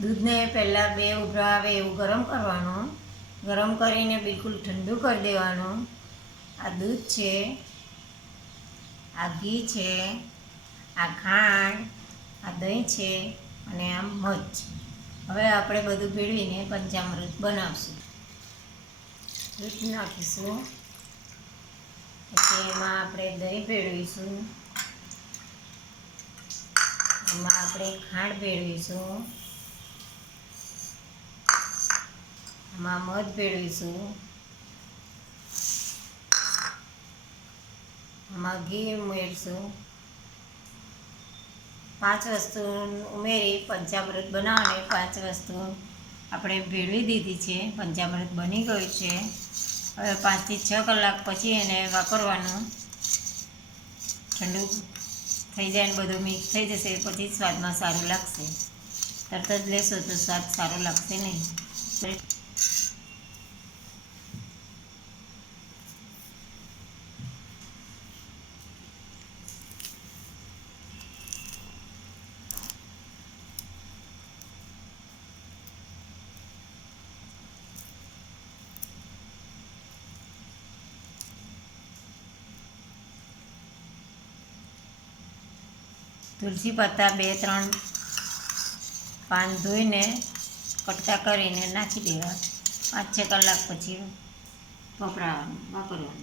દૂધને પહેલાં 2 ઉભરા આવે એવું ગરમ કરવાનું. ગરમ કરીને બિલકુલ ઠંડુ કરી દેવાનું. આ દૂધ છે, આ ઘી છે, આ ખાંડ, આ દહીં છે અને આ મધ. હવે આપણે બધું ભેળવીને પંચામૃત બનાવશું. દૂધ નાખીશું, પછી એમાં આપણે દહીં ભેળવીશું, એમાં આપણે ખાંડ ભેળવીશું, એમાં મધ ભેળવીશું, એમાં ઘી ઉમેરીશું. 5 વસ્તુ ઉમેરી પંચામૃત બનાવવાની 5 વસ્તુ આપણે ભેળવી દીધી છે. પંચામૃત બની ગયું છે. હવે 5 થી 6 કલાક પછી એને વાપરવાનું. ઠંડુ થઈ જાય ને બધું મિક્સ થઈ જશે પછી સ્વાદમાં સારું લાગશે. તરત જ લેશો તો સ્વાદ સારો લાગશે નહીં. તુલસી પત્તા 2-3 પાન ધોઈને કટકા કરીને નાખી દેવા. 5-6 કલાક પછી વાપરવાનું.